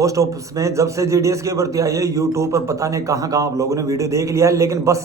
Post office में जब से जीडीएस की भर्ती आई है, यूट्यूब पर पता नहीं कहां कहां आप लोगों ने वीडियो देख लिया है, लेकिन बस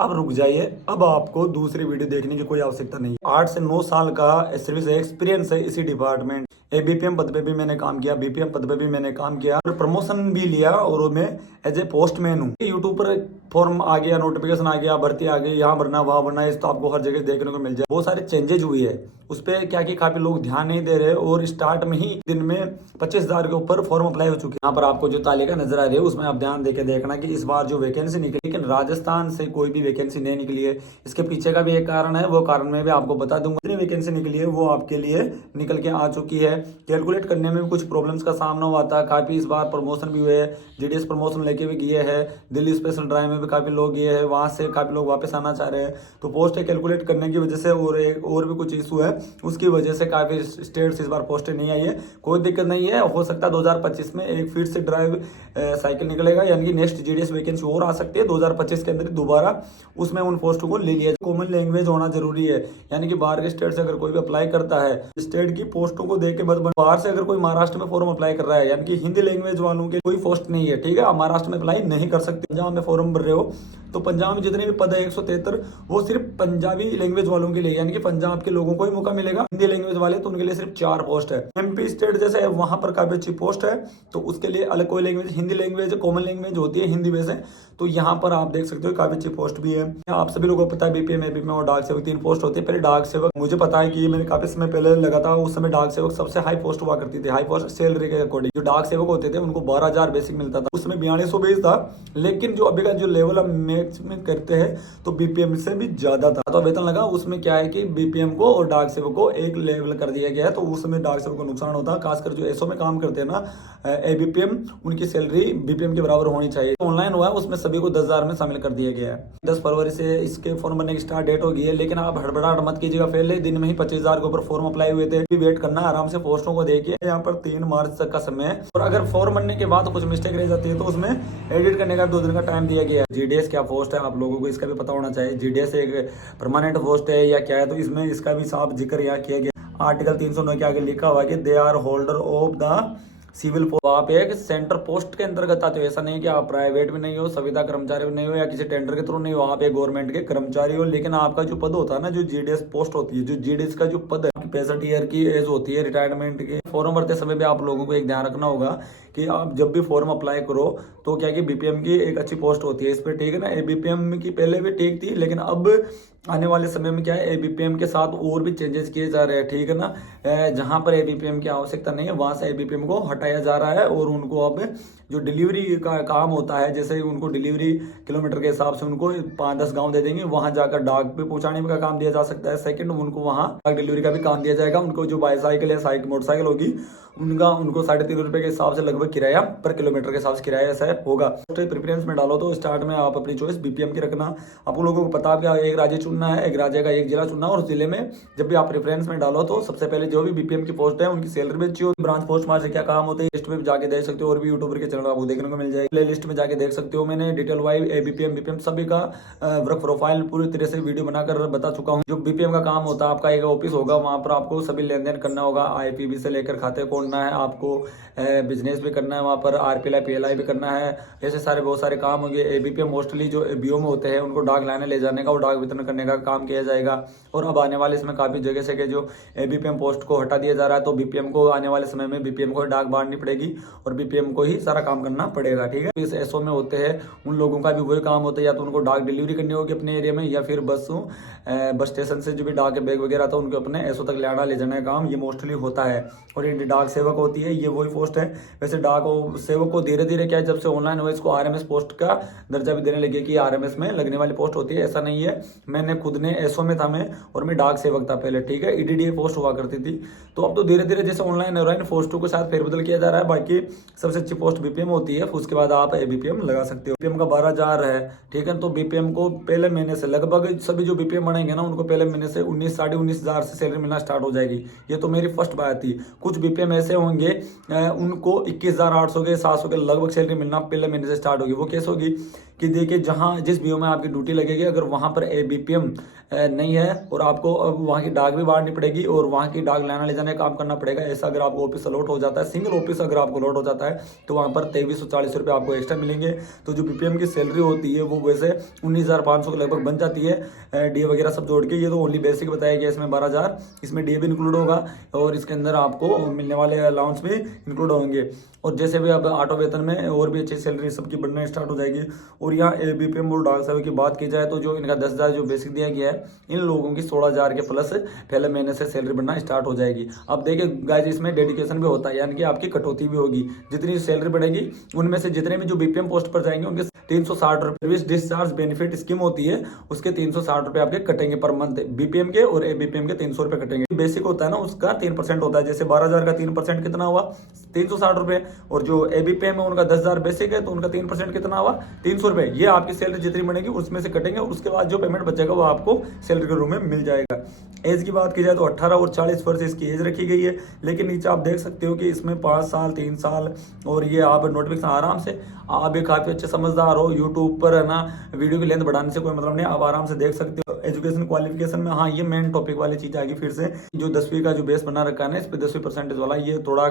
अब रुक जाइए। अब आपको दूसरी वीडियो देखने की कोई आवश्यकता नहीं। 8 से 9 साल का सर्विस एक्सपीरियंस है इसी डिपार्टमेंट। एबीपीएम पद पे भी मैंने काम किया, बीपीएम पद पे भी मैंने काम किया और प्रमोशन भी लिया, और मैं एज ए पोस्टमैन हूँ। यूट्यूब पर फॉर्म आ गया, नोटिफिकेशन आ गया, भर्ती आ गई, यहाँ भरना वहां भरना, इस तो आपको हर जगह देखने को मिल जाए। बहुत सारे चेंजेज हुई है उस पर, क्या कि काफी लोग ध्यान नहीं दे रहे, और स्टार्ट में ही दिन में 25,000 के ऊपर फॉर्म अप्लाई हो चुके हैं। यहाँ पर आपको जो तालिका नजर आ रही है उसमें आप ध्यान देके देखना कि इस बार जो वैकेंसी निकली, लेकिन राजस्थान से कोई भी वैकेंसी नहीं निकली है। इसके पीछे का भी एक कारण है, वो कारण मैं भी आपको बता दूंगा। जितनी वैकेंसी निकली है वो आपके लिए निकल के आ चुकी है। कैलकुलेट करने में भी कुछ प्रॉब्लम्स का सामना हुआ था। काफी इस बार प्रमोशन भी हुए हैं, जीडीएस प्रमोशन लेके भी गए हैं, दिल्ली स्पेशल ड्राइव में भी काफी लोग गए हैं, वहां से काफी लोग वापस आना चाह रहे हैं। तो पोस्ट कैलकुलेट करने की वजह से और भी कुछ इशू है, उसकी वजह से काफी स्टेट्स इस बार पोस्टें नहीं आई है। कोई दिक्कत नहीं है, हो सकता है 2025 में एक फिर से ड्राइव साइकिल निकलेगा, यानी कि नेक्स्ट जीडीएस वैकेंसी और आ सकती है 2025 के अंदर दोबारा, उसमें उन पोस्टों को ले लिया। कॉमन लैंग्वेज होना जरूरी है, यानी कि बाहर के स्टेट से अगर कोई भी अप्लाई करता है, स्टेट की पोस्टों को देख के मत। बाहर से अगर कोई महाराष्ट्र में फॉर्म अप्लाई कर रहा है, यानी कि हिंदी लैंग्वेज वालों के कोई पोस्ट नहीं है, ठीक है, आप महाराष्ट्र में अप्लाई नहीं कर सकते। पंजाब में फॉर्म भर रहे हो तो पंजाब में जितने भी पद है 173, वो सिर्फ पंजाबी लैंग्वेज वालों के लिए, यानी कि पंजाब के लोगों को ही मौका मिलेगा। हिंदी लैंग्वेज वाले तो उनके लिए सिर्फ 4 पोस्ट है। एमपी स्टेट जैसे है वहां पर काफी अच्छी पोस्ट है, तो उसके लिए अलग कोई language, Hindi language common language होती है हिंदी वैसे, तो यहाँ पर आप देख सकते हो काफी अच्छी पोस्ट भी है। आप सभी लोगों को पता है बीपीएम, एबीपीएम और डाक सेवक 3 पोस्ट होती है। पहले डाक सेवक मुझे पता है कि मैंने काफी समय पहले लगा था, उस समय डाक सेवक सबसे हाई पोस्ट हुआ करती थी, हाई पोस्ट सैलरी के अकॉर्डिंग। जो डाक सेवक होते थे उनको 12,000 बेसिक मिलता था, उसमें 4220 था, लेकिन जो अभी का जो लेवल हम मैच में करते हैं तो बीपीएम से भी ज्यादा था। तो वेतन लगा उसमें क्या है कि बीपीएम को और डाक सेवक को एक लेवल कर दिया गया है, तो उस समय डाक सेवक को नुकसान होता है। खासकर जो एसओ में काम करते हैं ना एबीपीएम, उनकी सैलरी बीपीएम के बराबर होनी चाहिए। ऑनलाइन हुआ है उसमें सभी को 10,000 में शामिल कर दिया गया है। 10 फरवरी से इसके फॉर्म भरने की स्टार्ट डेट हो गई है, लेकिन आप हड़बड़ाहट मत कीजिएगा। पहले दिन में ही 25,000 के ऊपर फॉर्म अप्लाई हुए थे, वेट करना आराम से, पोस्टों को देखिए। यहाँ पर 3 मार्च तक का समय है, और अगर फॉर्म भरने के बाद कुछ मिस्टेक रह जाती है तो उसमें एडिट करने का 2 दिन का टाइम दिया गया है। जीडीएस क्या पोस्ट है आप लोगों को इसका भी पता होना चाहिए। जीडीएस एक परमानेंट पोस्ट है या क्या है, तो इसमें इसका भी साफ जिक्र यहाँ किया गया। आर्टिकल 309 के आगे लिखा हुआ है कि they are holder of the civil post. आप एक सेंटर पोस्ट के अंतर्गत आते हो, ऐसा नहीं कि आप प्राइवेट भी नहीं हो, संविदा कर्मचारी भी नहीं हो, या किसी टेंडर के थ्रू नहीं हो, आप एक गवर्नमेंट के कर्मचारी हो। लेकिन आपका जो पद होता है ना, जो जीडीएस पोस्ट होती है, जो जीडीएस का जो पद है, 65 ईयर की एज होती है रिटायरमेंट के। फॉर्म भरते समय भी आप लोगों को एक ध्यान रखना होगा कि आप जब भी फॉर्म अप्लाई करो तो क्या कि बीपीएम की एक अच्छी पोस्ट होती है इस पर, ठीक है ना। एबीपीएम की पहले भी ठीक थी, लेकिन अब आने वाले समय में क्या है, एबीपीएम के साथ और भी चेंजेस किए जा रहे हैं, ठीक है ना। जहां पर एबीपीएम की आवश्यकता नहीं है वहां से एबीपीएम को हटाया जा रहा है, और उनको अब जो डिलीवरी का काम होता है, जैसे उनको डिलीवरी किलोमीटर के हिसाब से उनको 5-10 गांव दे देंगे, वहां जाकर डाक पे पहुंचाने का काम दिया जा सकता है। सेकंड, उनको वहां डाक डिलीवरी का भी काम दिया जाएगा। उनको जो बाईसाइकिल या मोटरसाइकिल होगी उनको 3.5 रुपए के हिसाब से लगभग किराया पर किलोमीटर के हिसाब से किराया ऐसा होगा। प्रेफरेंस में डालो तो स्टार्ट में आप अपनी चॉइस बीपीएम की रखना। आप लोगों को पता है एक राज्य चुनना है, एक राज्य का एक जिला चुनना है, और जिले में जब भी आप प्रेफरेंस में डालो तो सबसे पहले जो भी बीपीएम की पोस्ट है उनकी सैलरी भी अच्छी हो। ब्रांच पोस्ट मार्च से क्या काम होते हैं लिस्ट में जाके देख सकते हो, और भी यूट्यूबर के चैनल आपको देखने को मिल जाएगी, प्ले लिस्ट में जाके देख सकते हो। मैंने डिटेल वाइज एबीपीएम बीपीएम सभी का वर्क प्रोफाइल पूरी तरह से वीडियो बनाकर बता चुका हूँ। जो बीपीएम का काम होता है, आपका एक ऑफिस होगा, वहां पर आपको सभी लेन देन करना होगा, आईपीबी से लेकर खाते खोलना है, आपको बिजनेस भी करना है, वहां पर आरपीएल पीएलआई भी करना है, ऐसे सारे बहुत सारे काम होंगे। एबीपीएम मोस्टली जो बीओ में होते हैं उनको डाक लाने ले जाने का और डाक वितरण करने का काम किया जाएगा। और अब आने वाले इसमें काफी जगह से के जो एबीपीएम पोस्ट को हटा दिया जा रहा है, तो बीपीएम को आने वाले समय में बीपीएम को डाक बांटनी पड़ेगी और बीपीएम को ही सारा काम करना पड़ेगा, ठीक है। इस एसओ में होते हैं उन लोगों का भी वही काम होता है, या तो उनको डाक डिलीवरी करनी होगी अपने एरिया में, या फिर बस स्टेशन से जो भी डाक के बैग वगैरह था उनको अपने एसओ तक ले जाने का काम ये मोस्टली होता है। और ये डाक सेवक होती है, ये वही पोस्ट है। वैसे डाक सेवक को धीरे धीरे क्या है, जब से ऑनलाइन हुआ इसको आरएमएस पोस्ट का दर्जा भी देने लगे कि आरएमएस में लगने वाली पोस्ट होती है, ऐसा नहीं है। मैंने खुद ने एसओ में था मैं, और मैं डाक सेवक था पहले, ठीक है, ईडीडीए पोस्ट हुआ करती थी। तो अब तो धीरे धीरे जैसे ऑनलाइन हो रहा है पोस्टों के साथ फेरबदल किया जा रहा है। बाकी सबसे अच्छी पोस्ट बीपीएम होती है, उसके बाद आप एबीपीएम लगा सकते हो। बीपीएम का 12,000 है, ठीक है। तो बीपीएम को पहले महीने से लगभग सभी जो बीपीएम बनेंगे ना उनको पहले महीने से 19-19,500 से सैलरी मिलना स्टार्ट हो जाएगी। ये तो मेरी फर्स्ट बात थी। कुछ बीपीएम ऐसे होंगे उनको 21,800 के 700 के लगभग सैलरी मिलना पहले महीने से स्टार्ट होगी। वो कैसे होगी कि देखिए जहाँ जिस बीओ में आपकी ड्यूटी लगेगी अगर वहाँ पर ABPM नहीं है और आपको अब वहाँ की डाक भी बांटनी पड़ेगी और वहाँ की डाक लाना ले जाने का काम करना पड़ेगा। ऐसा अगर आपको ऑफिस अलॉट हो जाता है, सिंगल ऑफिस अगर आपको अलॉट हो जाता है तो वहाँ पर 2340 रुपये आपको एक्स्ट्रा मिलेंगे। तो जो BPM की सैलरी होती है वो वैसे 19,500 के लगभग बन जाती है, DA वगैरह सब जोड़ के। ये तो ओनली बेसिक बताया गया, इसमें 12,000 इसमें DA भी इंक्लूड होगा और इसके अंदर आपको मिलने वाले अलाउंस भी इंक्लूड होंगे। और जैसे भी अब आठों वेतन में और भी अच्छी सैलरी सबकी बढ़ना स्टार्ट हो जाएगी। और यहाँ ABPM और डाक सेवा की बात की जाए तो जो इनका 10,000 जो बेसिक दिया गया है, इन लोगों की 16,000 के प्लस पहले महीने से सैलरी बढ़ना स्टार्ट हो जाएगी। अब देखिए गाइस, इसमें डेडिकेशन भी होता है, यानी कि आपकी कटौती भी होगी। जितनी सैलरी बढ़ेगी उनमें से जितने भी जो BPM पोस्ट पर जाएंगे उनके 360 रुपये सर्विस डिस्चार्ज बेनिफिट स्कीम होती है, उसके 360 रुपये आपके कटेंगे पर मंथ, BPM के और ABPM के 300 रुपये कटेंगे। बेसिक होता है ना उसका 3% होता है, जैसे 12,000 का 3% कितना हुआ 360 रुपये, और जो ABPM है उनका 10,000 बेसिक है तो उनका 3% कितना हुआ 300 रुपये। ये आपकी सैलरी जितनी बनेगी उसमें से कटेंगे और उसके बाद जो पेमेंट बचेगा वो आपको सैलरी के रूप में मिल जाएगा। एज की बात की जाए तो 18 और 40 वर्ष इसकी एज रखी गई है, लेकिन नीचे आप देख सकते हो कि इसमें 5 साल 3 साल और ये आप नोटिफिकेशन आराम से, आप भी काफी अच्छे समझदार हो, यूट्यूब पर है ना वीडियो की लेंथ बढ़ाने से कोई मतलब नहीं, आप आराम से देख सकते हो। एजुकेशन क्वालिफिकेशन में हाँ ये मेन टॉपिक वाली चीज आएगी फिर से, जो 10वीं का जो बेस बना रखा है ना इस पे 10वीं परसेंटेज वाला, ये थोड़ा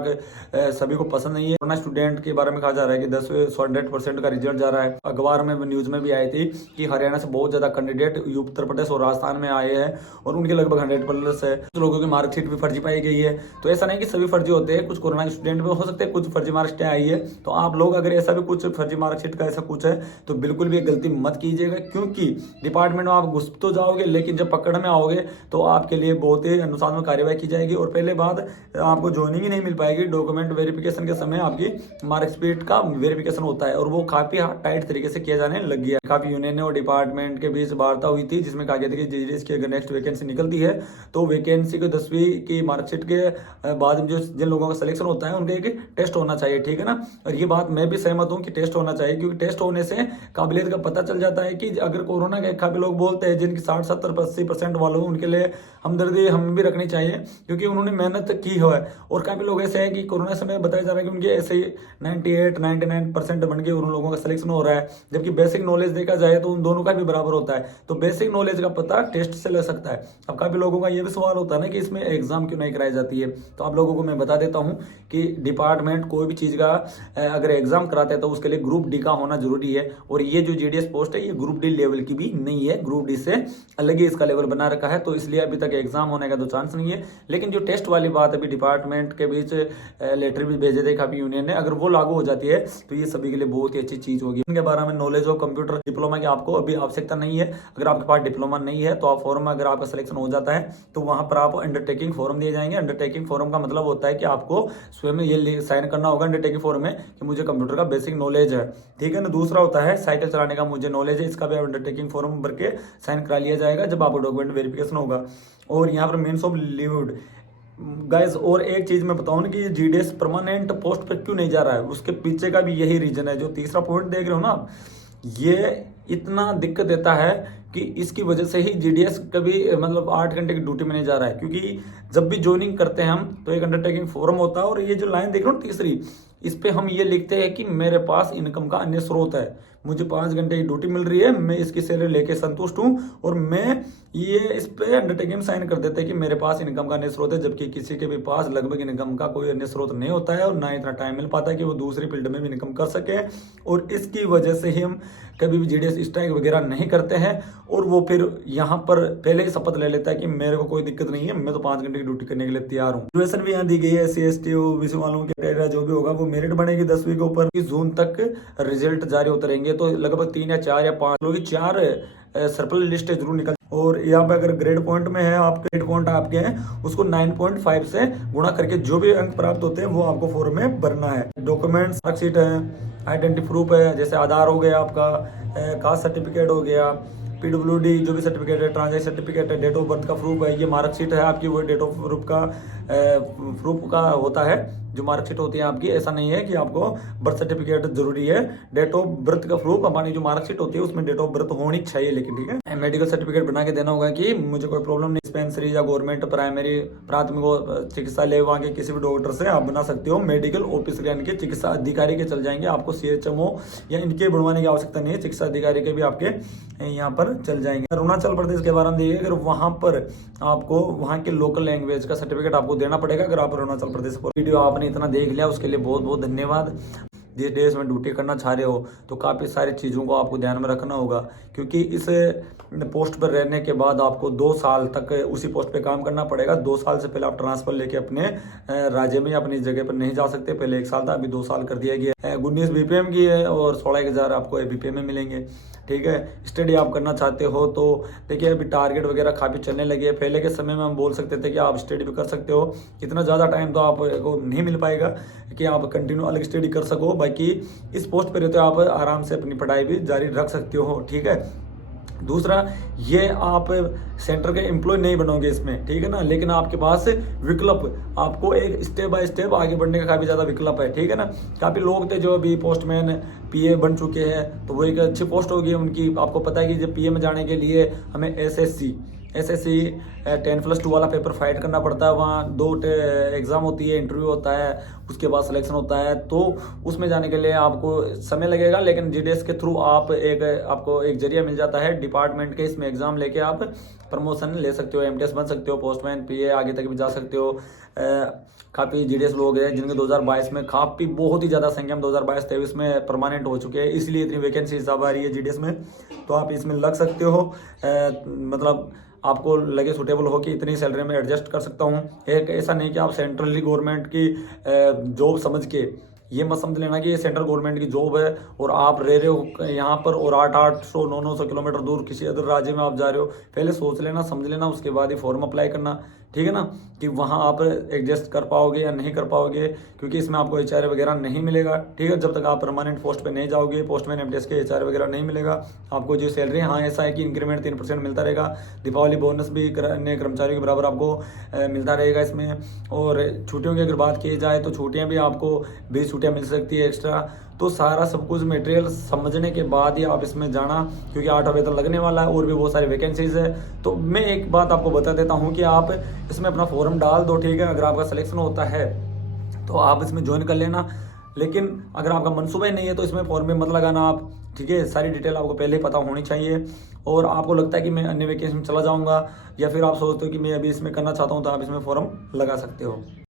सभी को पसंद नहीं है। कोरोना स्टूडेंट के बारे में कहा जा रहा है कि 100% का रिजल्ट जा रहा है। अखबार में न्यूज में भी आई थी कि हरियाणा से बहुत ज्यादा कैंडिडेट उत्तर प्रदेश और राजस्थान में आए हैं और उनके लगभग 100+ है। कुछ लोगों की मार्कशीट भी फर्जी पाई गई है, तो ऐसा नहीं कि सभी फर्जी होते हैं, कुछ कोरोना स्टूडेंट भी हो सकते हैं, कुछ फर्जी मार्कशीट आई है। तो आप लोग अगर ऐसा भी कुछ फर्जी मार्कशीट का ऐसा कुछ है तो बिल्कुल भी गलती मत कीजिएगा, क्योंकि डिपार्टमेंट में आप घुस तो जाओगे लेकिन जब पकड़ में आओगे तो आपके लिए बहुत ही अनुशासन में कार्यवाही की जाएगी और पहले बात आपको ज्वाइनिंग ही नहीं मिल पाएगी। डॉक्यूमेंट वेरिफिकेशन के समय आपकी मार्कशीट का वेरिफिकेशन होता है और वो काफी टाइट तरीके से किया जाने लग गया। काफी यूनियन और डिपार्टमेंट के बीच वार्ता हुई थी जिसमें कहा गया था कि जीडीएस की अगर नेक्स्ट वैकेंसी निकलती है तो वैकेंसी को 10वीं की मार्कशीट के बाद जो जिन लोगों का सिलेक्शन होता है उनके एक टेस्ट होना चाहिए, ठीक है ना। और ये बात मैं भी सहमत हूँ कि टेस्ट होना चाहिए, क्योंकि टेस्ट होने से काबिलियत का पता चल जाता है कि अगर कोरोना के काफी लोग बोलते हैं जिनकी 60-70-80% वालों उनके लिए हमदर्दी हमें भी रखनी चाहिए, क्योंकि उन्होंने मेहनत की है। और काफी लोग ऐसे हैं कि कोरोना समय बताया जा रहा है कि उनके ऐसे ही 98-99% बन के उन लोगों का सिलेक्शन हो रहा है, जबकि बेसिक नॉलेज देखा जाए तो उन दोनों का भी बराबर होता है। तो बेसिक नॉलेज का पता टेस्ट से लग सकता है। अब काफी लोगों का ये भी सवाल होता है ना कि इसमें एग्जाम क्यों नहीं कराई जाती है, तो आप लोगों को मैं बता देता हूँ कि डिपार्टमेंट कोई भी चीज का अगर एग्जाम कराते हैं तो उसके लिए ग्रुप डी का होना जरूरी है। और ये जो जीडीएस पोस्ट है ये ग्रुप डी लेवल की भी नहीं है, ग्रुप डी से अलग ही इसका लेवल बना रखा है, तो इसलिए अभी तक एग्जाम होने का तो चांस नहीं है। लेकिन जो टेस्ट वाली बात अभी डिपार्टमेंट के बीच लेटर भी भेजे थे काफी यूनियन ने, अगर वो लागू हो जाती है तो ये सभी के लिए बहुत ही अच्छी चीज होगी। इनके बारे में नॉलेज ऑफ कंप्यूटर डिप्लोमा की आपको अभी आवश्यकता नहीं है। अगर आपके पास डिप्लोमा नहीं है तो आप फॉर्म में अगर आपका सिलेक्शन हो जाता है तो वहां पर आपको अंडरटेकिंग फॉर्म दिए जाएंगे। अंडरटेकिंग फॉर्म का मतलब होता है कि आपको स्वयं ये साइन करना होगा अंडरटेकिंग फॉर्म में कि मुझे कंप्यूटर का बेसिक नॉलेज है, ठीक है ना। दूसरा होता है साइकिल चलाने का मुझे नॉलेज है, इसका भी अंडरटेकिंग फॉर्म भर के साइन करा लिया जाएगा जब आपको डॉक्यूमेंट वेरिफिकेशन होगा। और यहाँ पर मीन्स ऑफ लिव्ड गाइस, और एक चीज मैं बताऊं कि जीडीएस परमानेंट पोस्ट पे क्यों नहीं जा रहा है, उसके पीछे का भी यही रीजन है। जो तीसरा पॉइंट देख रहे हो ना आप, ये इतना दिक्कत देता है कि इसकी वजह से ही जीडीएस कभी मतलब 8 घंटे की ड्यूटी में नहीं जा रहा है। क्योंकि जब भी ज्वाइनिंग करते हैं हम तो एक अंडरटेकिंग फॉर्म होता है और ये जो लाइन देख रहे हो तीसरी, इस पे हम ये लिखते हैं कि मेरे पास इनकम का अन्य स्रोत है, मुझे 5 घंटे की ड्यूटी मिल रही है, मैं इसकी सैलरी लेके संतुष्ट हूं और मैं ये इस पे अंडरटेकिंग साइन कर देते हैं कि मेरे पास इनकम का अन्य स्रोत है। जबकि किसी के भी पास लगभग इनकम का कोई अन्य स्रोत नहीं होता है और ना इतना टाइम मिल पाता है कि वो दूसरी फील्ड में भी इनकम कर सके। और इसकी वजह से ही हम कभी भी जीडीएस स्ट्राइक वगैरह नहीं करते हैं और वो फिर यहाँ पर पहले ही शपथ ले लेता है कि मेरे को कोई दिक्कत नहीं है, मैं तो 5 घंटे की ड्यूटी करने के लिए तैयार हूँ। ग्रेजुएशन भी यहाँ दी गई है, SC/ST ओबीसी वालों के जो भी होगा वो मेरिट बनेगी 10वीं के ऊपर। जून तक रिजल्ट जारी होते रहेंगे तो लगभग 3 या 4 या 5 लोग 4 सर्पल लिस्ट जरूर निकल। और यहाँ पे अगर ग्रेड पॉइंट में है आपके ग्रेड पॉइंट आपके हैं उसको 9.5 से गुणा करके जो भी अंक प्राप्त होते हैं वो आपको फॉर्म में भरना है। डॉक्यूमेंट्स मार्कशीट है, आइडेंटिटी प्रूफ है, जैसे आधार हो गया, आपका कास्ट सर्टिफिकेट हो गया, PWD जो भी सर्टिफिकेट है, ट्रांजेक्शन सर्टिफिकेट है, डेट ऑफ बर्थ का प्रूफ है, ये मार्कशीट है आपकी, वो डेट ऑफ प्रूफ का होता है जो मार्कशीट होती है आपकी, ऐसा नहीं है कि आपको बर्थ सर्टिफिकेट जरूरी है, डेट ऑफ बर्थ का प्रूफ हमारी जो मार्कशीट होती है उसमें डेट ऑफ बर्थ होनी चाहिए। लेकिन ठीक है, मेडिकल सर्टिफिकेट बना के देना होगा कि मुझे कोई प्रॉब्लम नहीं, डिस्पेंसरी या गवर्नमेंट प्राइमरी प्राथमिक चिकित्सालय वहाँ के किसी भी डॉक्टर से आप बना सकते हो। मेडिकल ऑफिसर यानी कि चिकित्सा अधिकारी के चल जाएंगे, आपको CHMO या इनके बनवाने की आवश्यकता नहीं है, चिकित्सा अधिकारी के भी आपके यहाँ पर चल जाएंगे। अरुणाचल प्रदेश के बारे में देखिए, अगर वहाँ पर आपको वहाँ के लोकल लैंग्वेज का सर्टिफिकेट आपको देना पड़ेगा अगर आप अरुणाचल प्रदेश पर। वीडियो आपने इतना देख लिया उसके लिए बहुत बहुत धन्यवाद। जिस देश में ड्यूटी करना चाह रहे हो तो काफ़ी सारी चीज़ों को आपको ध्यान में रखना होगा, क्योंकि इस पोस्ट पर रहने के बाद आपको 2 साल तक उसी पोस्ट पे काम करना पड़ेगा। 2 साल से पहले आप ट्रांसफर लेके अपने राज्य में अपनी जगह पर नहीं जा सकते। पहले 1 साल था, अभी 2 साल कर दिया गया है। 19 BPM की है और 16,000 आपको BPM में मिलेंगे। ठीक है, स्टडी आप करना चाहते हो तो देखिए अभी टारगेट वगैरह काफ़ी चलने लगे हैं। पहले के समय में हम बोल सकते थे कि आप स्टडी भी कर सकते हो, इतना ज़्यादा टाइम तो आपको नहीं मिल पाएगा कि आप कंटिन्यू अलग स्टडी कर सको। बाकी इस पोस्ट पर रहते हो आप आराम से अपनी पढ़ाई भी जारी रख सकते हो। ठीक है, दूसरा ये आप सेंटर के एम्प्लॉय नहीं बनोगे इसमें, ठीक है ना, लेकिन आपके पास विकल्प, आपको एक स्टेप बाय स्टेप आगे बढ़ने का काफ़ी ज़्यादा विकल्प है। ठीक है ना, काफ़ी लोग थे जो अभी पोस्टमैन PA बन चुके हैं, तो वो एक अच्छी पोस्ट होगी उनकी। आपको पता है कि जब PA में जाने के लिए हमें SSC 10+2 वाला पेपर फाइट करना पड़ता है। वहाँ 2 एग्ज़ाम होती है, इंटरव्यू होता है, उसके बाद सिलेक्शन होता है, तो उसमें जाने के लिए आपको समय लगेगा। लेकिन GDS के थ्रू आपको एक जरिया मिल जाता है डिपार्टमेंट के, इसमें एग्जाम लेके आप प्रमोशन ले सकते हो, MTS बन सकते हो, पोस्टमैन PA आगे तक भी जा सकते हो। काफ़ी GDS लोग हैं जिनके 2022 में काफ़ी बहुत ही ज़्यादा संख्या में 2022-23 में परमानेंट हो चुके हैं, इसलिए इतनी वैकेंसी ज़्यादा आ रही है GDS में। तो आप इसमें लग सकते हो, मतलब आपको लगे सुटेबल हो कि इतनी सैलरी में एडजस्ट कर सकता हूँ। एक ऐसा नहीं कि आप सेंट्रली गवर्नमेंट की जॉब समझ के, ये मत समझ लेना कि ये सेंट्रल गवर्नमेंट की जॉब है और आप रह रहे हो यहाँ पर और 800 900 किलोमीटर दूर किसी अदर राज्य में आप जा रहे हो। पहले सोच लेना, समझ लेना, उसके बाद ही फॉर्म अप्लाई करना। ठीक है ना, कि वहाँ आप एडजस्ट कर पाओगे या नहीं कर पाओगे, क्योंकि इसमें आपको HR वगैरह नहीं मिलेगा। ठीक है, जब तक आप परमानेंट पोस्ट पे नहीं जाओगे, पोस्टमैन MTS के HR वगैरह नहीं मिलेगा आपको। जो सैलरी, हाँ ऐसा है कि इंक्रीमेंट 3% मिलता रहेगा, दीपावली बोनस भी अन्य कर्मचारियों के बराबर आपको मिलता रहेगा इसमें। और छुट्टियों की अगर बात की जाए तो छुट्टियाँ भी आपको 20 छुट्टियाँ मिल सकती है एक्स्ट्रा। तो सारा सब कुछ मटेरियल समझने के बाद ही आप इसमें जाना, क्योंकि 8 वेतन लगने वाला है और भी बहुत सारी वैकेंसीज है। तो मैं एक बात आपको बता देता हूँ कि आप इसमें अपना फॉर्म डाल दो। ठीक है, अगर आपका सिलेक्शन होता है तो आप इसमें ज्वाइन कर लेना, लेकिन अगर आपका मनसूबा ही नहीं है तो इसमें फॉर्म में मत लगाना आप। ठीक है, सारी डिटेल आपको पहले ही पता होनी चाहिए। और आपको लगता है कि मैं अन्य वैकेंसी में चला जाऊँगा, या फिर आप सोचते हो कि मैं अभी इसमें करना चाहता हूँ, तो आप इसमें फॉर्म लगा सकते हो।